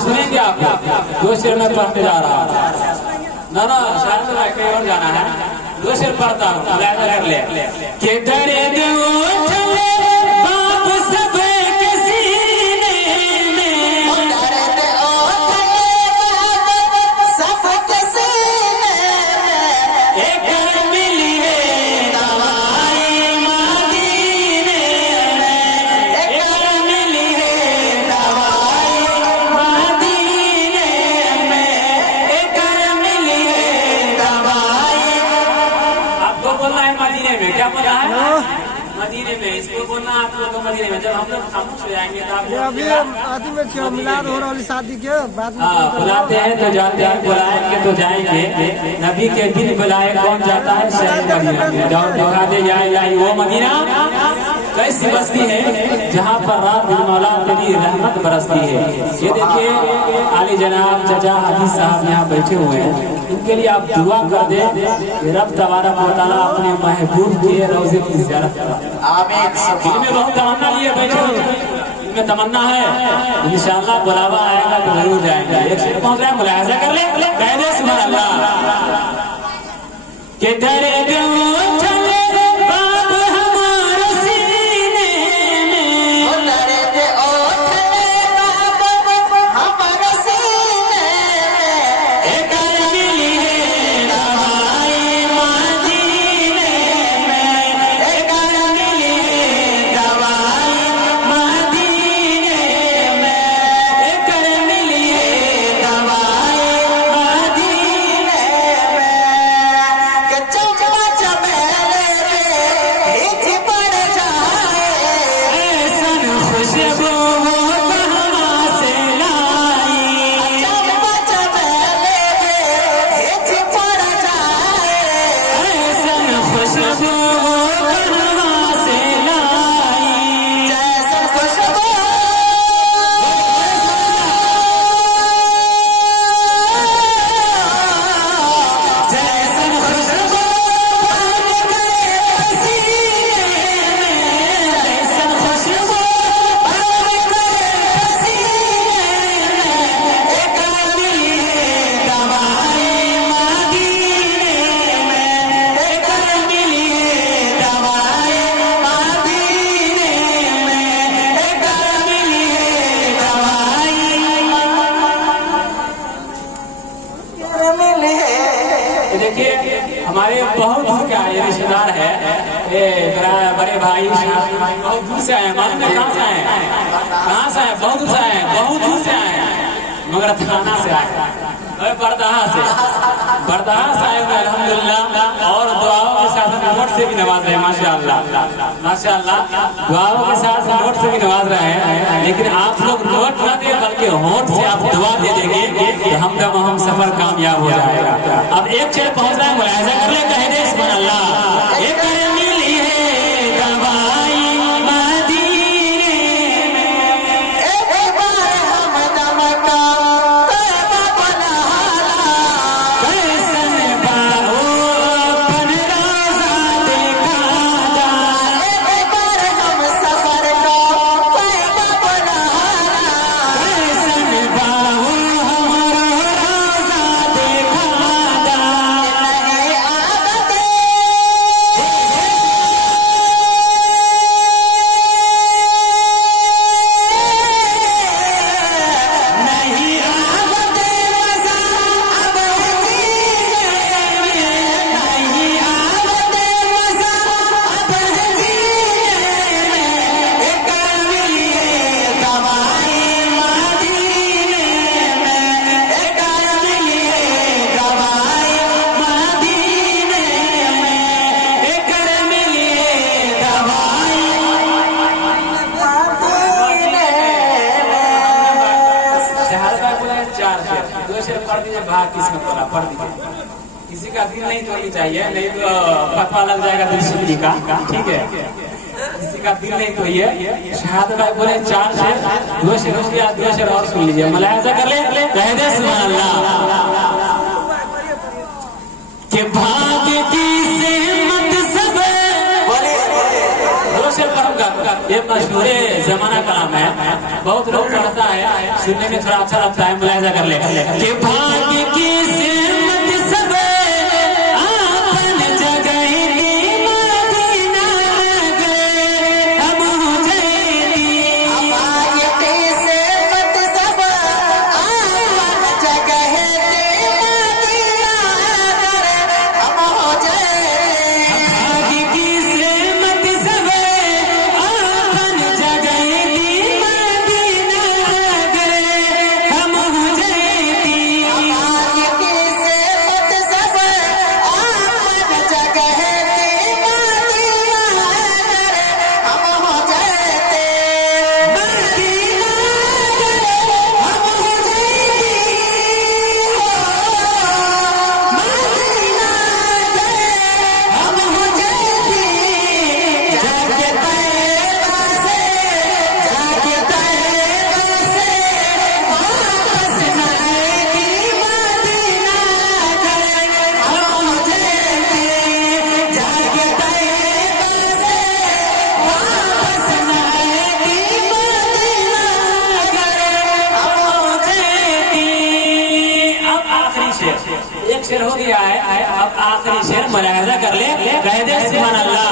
सुनेंगे आप? 2 शेर में पढ़ने जा रहा हूँ। ना शायद कहीं और जाना है। 2 शेर पढ़ता हूँ, कर ले के डरे मदीने में, इसको बोलना आप लोग को मदीने में। जब हम लोग खामोश हो जाएंगे तो आप अभी आदि में मिलाद हो रहा है शादी के बाद में बुलाते हैं तो जाते हैं, बुलाएंगे तो जाएंगे। नबी के दिन बुलाए कौन जाता है शहर मदीना में। जाओ दिखा दे जाए वो मदीना कैसी बस्ती है जहाँ पर रात दिन मौला तेरी रहमत बरसती है। ये देखिए आली जनाब चचा हफीज साहब यहाँ बैठे हुए हैं, इनके लिए आप दुआ कर दे रब तबारक व तआला अपने महबूब के रोज़े की ज़ियारत करा। आमीन। इनमें बहुत तमन्ना लिए बैठे हुए, इनमें तमन्ना है इंशाअल्लाह बुलावा आएगा तो जरूर जाएंगे। एक शेर पहुंच रहा है, मुलाहिज़ा कर ले, कह दे सुभान अल्लाह के डरे हमारे बहुत दूर के आए रिश्तेदार है, बड़े भाई बहुत दूर से आए। मालूम है कहाँ से आए? कहाँ से आए? बहुत दूर से आए, बहुत दूर से आए, मगर थाना से आए, बरदहा से आए हुए अल्हम्दुलिल्लाह। और दुआओं के साथ नोट से भी नवाज रहे हैं माशाअल्लाह, माशाअल्लाह। दुआओं के साथ नोट से भी नवाज रहे हैं, लेकिन आप लोग नोट न दे बल्कि होंठ से आप दुआ दे देंगे तो हम सफर कामयाब हो जाएगा। अब एक शेर पहुंच रहा है, मुलाहिज़ा कर ले, कह दे सुभान अल्लाह। एक मिली है दवाई मदीने में, एक बार हम दमका तैबा बनहाला, कैसन बाहो अपन रोज़ा देखा जाए। एक बार हम सफर को तैबा बनहाला, कैसन बाहो हमारा रोज़ा देखा जाए। नहीं आदत किसी का दिल नहीं तोड़नी चाहिए, नहीं तो पता लग जाएगा दिल का, ठीक है? किसी का दिल नहीं तोड़िए। शहादत भाई बोले 4 शेर, 2 शेर हो गया, 2 शेर और सुन लीजिए, मुलाहिज़ा कर ले, कह दे सुभान अल्लाह। के भाग्य की सेमत सब 2 शेर पढ़ूंगा, ये मशहूर जमाना कलाम है, बहुत लोग पढ़ता है, सुनने में थोड़ा अच्छा लगता है, मुलाहिजा कर ले कि भाग्य की सिमत सब एक शेर हो गया है, अब आखिरी शेर मुलाहिजा कर ले, कह दे सुभान अल्लाह।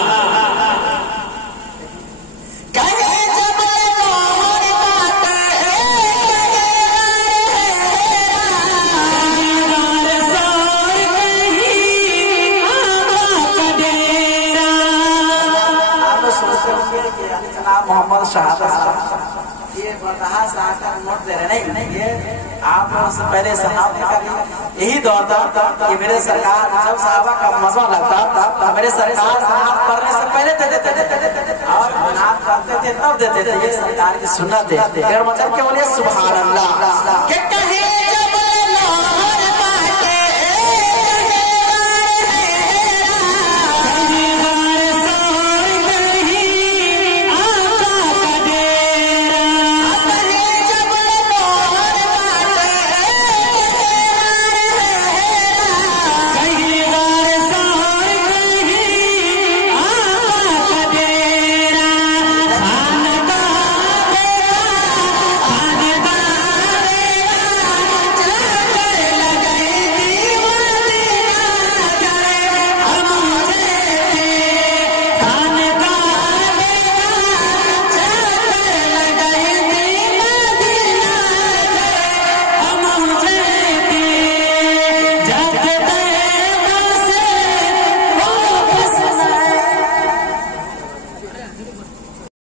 मोहम्मद साहब ये बरहा साहब नोट दे रहे नहीं, ये आप से पहले साहब का यही दौर था कि मेरे सरकार जब साहबा का मजमा लगता था, मेरे सरकार हाथ पढ़ने से पहले दे देते और हाथ पढ़ते थे तब देते थे। ये सरकार की सुन्नत है। अगर मतलब के बोलिए सुभान अल्लाह।